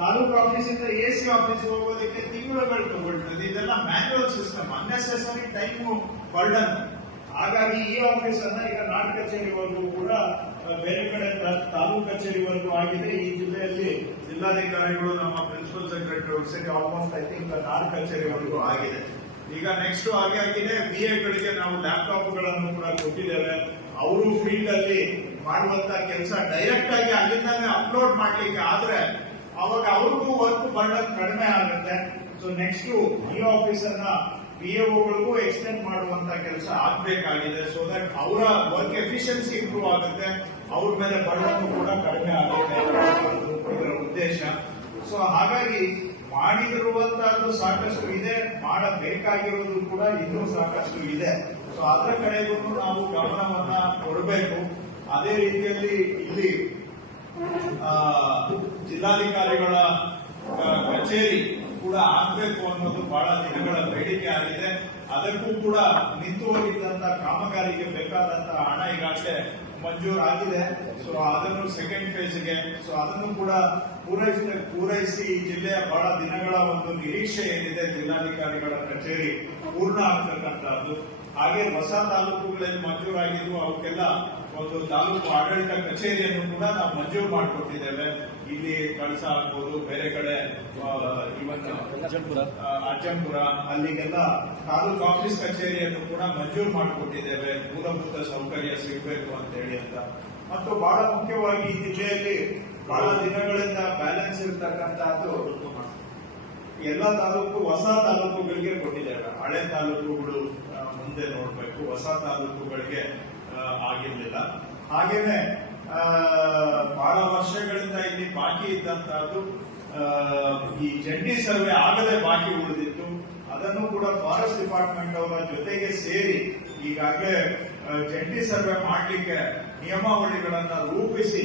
ತಾಲೂಕು ಆಫೀಸಿಂದ AC office ಹೋಗೋದಕ್ಕೆ ತಿಂಗಳುಗಳು ತಗೊಳ್ತದೆ. ಇದೆಲ್ಲ manual system, unnecessary time burden. ಹಾಗಾಗಿ ಈ ಆಫೀಸ್ ಅನ್ನ ಈಗ ನಾಡ್ ಕಚೇರಿವರೆಗೂ ಕೂಡ ಬೇರೆ ಕಡೆ ತಾಲೂಕು ಕಚೇರಿವರೆಗೂ ಆಗಿದೆ. ಈ ಜಿಲ್ಲೆಯಲ್ಲಿ ಜಿಲ್ಲಾಧಿಕಾರಿಗಳು ನಮ್ಮ ಪ್ರಿನ್ಸಿಪಲ್ ಸೆಕ್ರೆಟರಿ ಸೇರಿ ಆಲ್ಮೋಸ್ಟ್ ಐ ಥಿಂಕ್ ನಾಡ್ ಕಚೇರಿವರೆಗೂ ಆಗಿದೆ. ಈಗ ನೆಕ್ಸ್ಟ್ ಆಗಿದೆ ಬಿಎಗಳಿಗೆ ನಾವು ಲ್ಯಾಪ್ಟಾಪ್ಗಳನ್ನು ಕೂಡ ಕೊಟ್ಟಿದ್ದೇವೆ. ಅವರು ಫೀಲ್ಡ್ ಅಲ್ಲಿ ಮಾಡುವಂತ ಕೆಲಸ ಡೈರೆಕ್ಟ್ ಆಗಿ ಅಲ್ಲಿಂದಾನೇ ಅಪ್ಲೋಡ್ ಮಾಡ್ಲಿಕ್ಕೆ ಆದ್ರೆ ಅವಾಗ ಅವ್ರಿಗೂ ವರ್ಕ್ ಬರ್ಡನ್ ಕಡಿಮೆ ಆಗುತ್ತೆ. ಸೊ ನೆಕ್ಸ್ಟ್ ಈ ಆಫೀಸ್ ಅನ್ನ ಬಿಎಒಗಳಿಗೂ ಎಕ್ಸ್ಟೆಂಡ್ ಮಾಡುವಂತ ಕೆಲಸ ಆಗ್ಬೇಕಾಗಿದೆ. ಸೊ ದಟ್ ಅವರ ವರ್ಕ್ ಎಫಿಷಿಯನ್ಸಿ ಇಂಪ್ರೂವ್ ಆಗುತ್ತೆ, ಅವ್ರ ಮೇಲೆ ಬರ್ಡನ್ ಕೂಡ ಕಡಿಮೆ ಆಗುತ್ತೆ, ಇದರ ಉದ್ದೇಶ. ಸೊ ಹಾಗಾಗಿ ಮಾಡಿರುವಂತಹದ್ದು ಸಾಕಷ್ಟು ಇದೆ, ಮಾಡಬೇಕಾಗಿರೋದು ಕೂಡ ಇನ್ನೂ ಸಾಕಷ್ಟು ಇದೆ. ಸೊ ಅದರ ಕಡೆಗೂ ನಾವು ಗಮನವನ್ನ ಕೊಡಬೇಕು. ಅದೇ ರೀತಿಯಲ್ಲಿ ಇಲ್ಲಿ ಜಿಲ್ಲಾಧಿಕಾರಿಗಳ ಕಚೇರಿ ಕೂಡ ಆಗ್ಬೇಕು ಅನ್ನೋದು ಬಹಳ ದಿನಗಳ ಬೇಡಿಕೆ ಆಗಿದೆ. ಅದಕ್ಕೂ ಕೂಡ ನಿಂತು ಹೋಗಿದ್ದಂತಹ ಕಾಮಗಾರಿಗೆ ಬೇಕಾದಂತಹ ಹಣ ಈಗಾಗಲೇ ಮಂಜೂರಾಗಿದೆ. ಸೊ ಅದನ್ನು ಸೆಕೆಂಡ್ ಫೇಸ್ಗೆ ಅದನ್ನು ಕೂಡ ಪೂರೈಸಿ ಈ ಜಿಲ್ಲೆಯ ಬಹಳ ದಿನಗಳ ಒಂದು ನಿರೀಕ್ಷೆ ಏನಿದೆ ಜಿಲ್ಲಾಧಿಕಾರಿಗಳ ಕಚೇರಿ ಪೂರ್ಣ ಆಗ್ತಕ್ಕಂಥದ್ದು. ಹಾಗೆ ಹೊಸ ತಾಲೂಕುಗಳಲ್ಲಿ ಮಂಜೂರಾಗಿದ್ದು ಅವಕ್ಕೆಲ್ಲ ಒಂದು ತಾಲೂಕು ಆಡಳಿತ ಕಚೇರಿಯನ್ನು ಕೂಡ ನಾವು ಮಂಜೂರು ಮಾಡಿಕೊಟ್ಟಿದ್ದೇವೆ. ಇಲ್ಲಿ ಕಳಸ ಆಗ್ಬೋದು, ಬೇರೆ ಕಡೆ ಅಜ್ಜಂಪುರ ಅಲ್ಲಿಗೆಲ್ಲ ತಾಲೂಕು ಆಫೀಸ್ ಕಚೇರಿಯನ್ನು ಕೂಡ ಮಂಜೂರು ಮಾಡಿಕೊಟ್ಟಿದ್ದೇವೆ, ಮೂಲಭೂತ ಸೌಕರ್ಯ ಸಿಗಬೇಕು ಅಂತ ಹೇಳಿ ಅಂತ. ಮತ್ತು ಬಹಳ ಮುಖ್ಯವಾಗಿ ಈ ಜಿಲ್ಲೆಯಲ್ಲಿ ಬಹಳ ದಿನಗಳಿಂದ ಬ್ಯಾಲೆನ್ಸ್ ಇರತಕ್ಕಂತಹದ್ದು ಎಲ್ಲ ತಾಲೂಕು ಹೊಸ ತಾಲೂಕುಗಳಿಗೆ ಕೊಟ್ಟಿದ್ದೇವೆ. ಹಳೆ ತಾಲೂಕುಗಳು ಮುಂದೆ ನೋಡ್ಬೇಕು, ಹೊಸ ತಾಲೂಕುಗಳಿಗೆ ಆಗಿರ್ಲಿಲ್ಲ. ಹಾಗೇನೆ ಬಹಳ ವರ್ಷಗಳಿಂದ ಇಲ್ಲಿ ಬಾಕಿ ಇದ್ದಂತಹದ್ದು ಈ ಜಂಟಿ ಸರ್ವೆ ಆಗಲೇ ಬಾಕಿ ಉಳಿದಿತ್ತು. ಅದನ್ನು ಕೂಡ ಫಾರೆಸ್ಟ್ ಡಿಪಾರ್ಟ್ಮೆಂಟ್ ಅವರ ಜೊತೆಗೆ ಸೇರಿ ಈಗಾಗಲೇ ಜಂಟಿ ಸರ್ವೆ ಮಾಡಲಿಕ್ಕೆ ನಿಯಮಾವಳಿಗಳನ್ನ ರೂಪಿಸಿ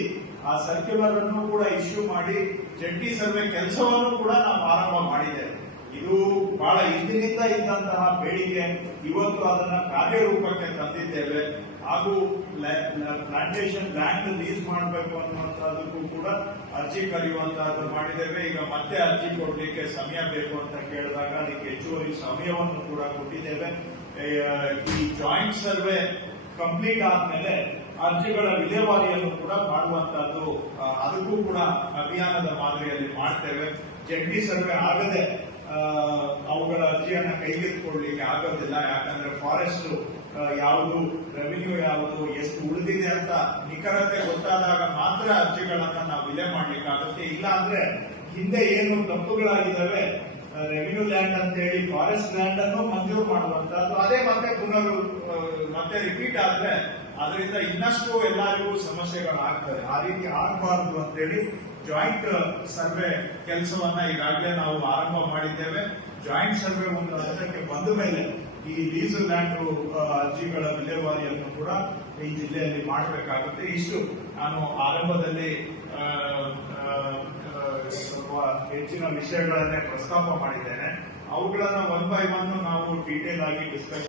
ಆ ಸರ್ಕ್ಯುಲರ್ ಅನ್ನು ಕೂಡ ಇಶ್ಯೂ ಮಾಡಿ ಜಂಟಿ ಸರ್ವೆ ಕೆಲಸವನ್ನು ಕೂಡ ನಾವು ಆರಂಭ ಮಾಡಿದ್ದೇವೆ. ಇದು ಬಹಳ ಹಿಂದಿನಿಂದ ಇದ್ದಂತಹ ಬೇಡಿಕೆ, ಇವತ್ತು ಅದನ್ನ ಕಾರ್ಯರೂಪಕ್ಕೆ ತಂದಿದ್ದೇವೆ. ಹಾಗೂ ಪ್ಲಾಂಟೇಶನ್ ಲ್ಯಾಂಡ್ ಲೀಸ್ ಮಾಡಬೇಕು ಅನ್ನುವಂತಹದಕ್ಕೂ ಕೂಡ ಅರ್ಜಿ ಕರೆಯುವಂತಹದ್ದು ಮಾಡಿದ್ದೇವೆ. ಈಗ ಮತ್ತೆ ಅರ್ಜಿ ಕೊಡ್ಲಿಕ್ಕೆ ಸಮಯ ಬೇಕು ಅಂತ ಕೇಳಿದಾಗ ಅದಕ್ಕೆ ಹೆಚ್ಚುವರಿ ಸಮಯವನ್ನು ಕೂಡ ಕೊಟ್ಟಿದ್ದೇವೆ. ಈ ಜಾಯಿಂಟ್ ಸರ್ವೆ ಕಂಪ್ಲೀಟ್ ಆದ್ಮೇಲೆ ಅರ್ಜಿಗಳ ವಿಲೇವಾರಿಯನ್ನು ಕೂಡ ಮಾಡುವಂತಹದ್ದು, ಅದಕ್ಕೂ ಕೂಡ ಅಭಿಯಾನದ ಮಾದರಿಯಲ್ಲಿ ಮಾಡ್ತೇವೆ. ಜಂಟಿ ಸರ್ವೆ ಆಗದೆ ಅವುಗಳ ಅರ್ಜಿಯನ್ನ ಕೈಗೆತ್ತಿಕೊಳ್ಳಲಿಕ್ಕೆ ಆಗೋದಿಲ್ಲ. ಯಾಕಂದ್ರೆ ಫಾರೆಸ್ಟ್ ಯಾವುದು, ರೆವಿನ್ಯೂ ಯಾವುದು, ಎಷ್ಟು ಉಳಿದಿದೆ ಅಂತ ನಿಖರತೆ ಗೊತ್ತಾದಾಗ ಮಾತ್ರ ಅರ್ಜಿಗಳನ್ನ ನಾವು ವಿಲೆ ಮಾಡ್ಲಿಕ್ಕಾಗುತ್ತೆ. ಇಲ್ಲ ಅಂದ್ರೆ ಹಿಂದೆ ಏನು ತಪ್ಪುಗಳಾಗಿದ್ದಾವೆ, ರೆವಿನ್ಯೂ ಲ್ಯಾಂಡ್ ಅಂತ ಹೇಳಿ ಫಾರೆಸ್ಟ್ ಲ್ಯಾಂಡ್ ಅನ್ನು ಮಂಜೂರು ಮಾಡುವಂತಹದ್ದು, ಅದೇ ಮತ್ತೆ ರಿಪೀಟ್ ಆದ್ರೆ ಅದರಿಂದ ಇನ್ನಷ್ಟು ಎಲ್ಲರಿಗೂ ಸಮಸ್ಯೆಗಳಾಗ್ತವೆ. ಆ ರೀತಿ ಆಗಬಾರದು ಅಂತೇಳಿ ಜಾಯಿಂಟ್ ಸರ್ವೆ ಕೆಲಸವನ್ನ ಈಗಾಗಲೇ ನಾವು ಆರಂಭ ಮಾಡಿದ್ದೇವೆ. ಜಾಯಿಂಟ್ ಸರ್ವೆ ಒಂದು ಹಂತಕ್ಕೆ ಬಂದ ಮೇಲೆ ಈ ಲೀಸ್ ಲ್ಯಾಂಡ್ ಅರ್ಜಿಗಳ ವಿಲೇವಾರಿಯನ್ನು ಕೂಡ ಈ ಜಿಲ್ಲೆಯಲ್ಲಿ ಮಾಡಬೇಕಾಗುತ್ತೆ. ಇಷ್ಟು ನಾನು ಆರಂಭದಲ್ಲಿ ಸ್ವಲ್ಪ ಹೆಚ್ಚಿನ ವಿಷಯಗಳನ್ನೇ ಪ್ರಸ್ತಾಪ ಮಾಡಿದ್ದೇನೆ. ಅವುಗಳನ್ನ ಒನ್ ಬೈ ಒನ್ ನಾವು ಡೀಟೇಲ್ ಆಗಿ ಡಿಸ್ಕಸ್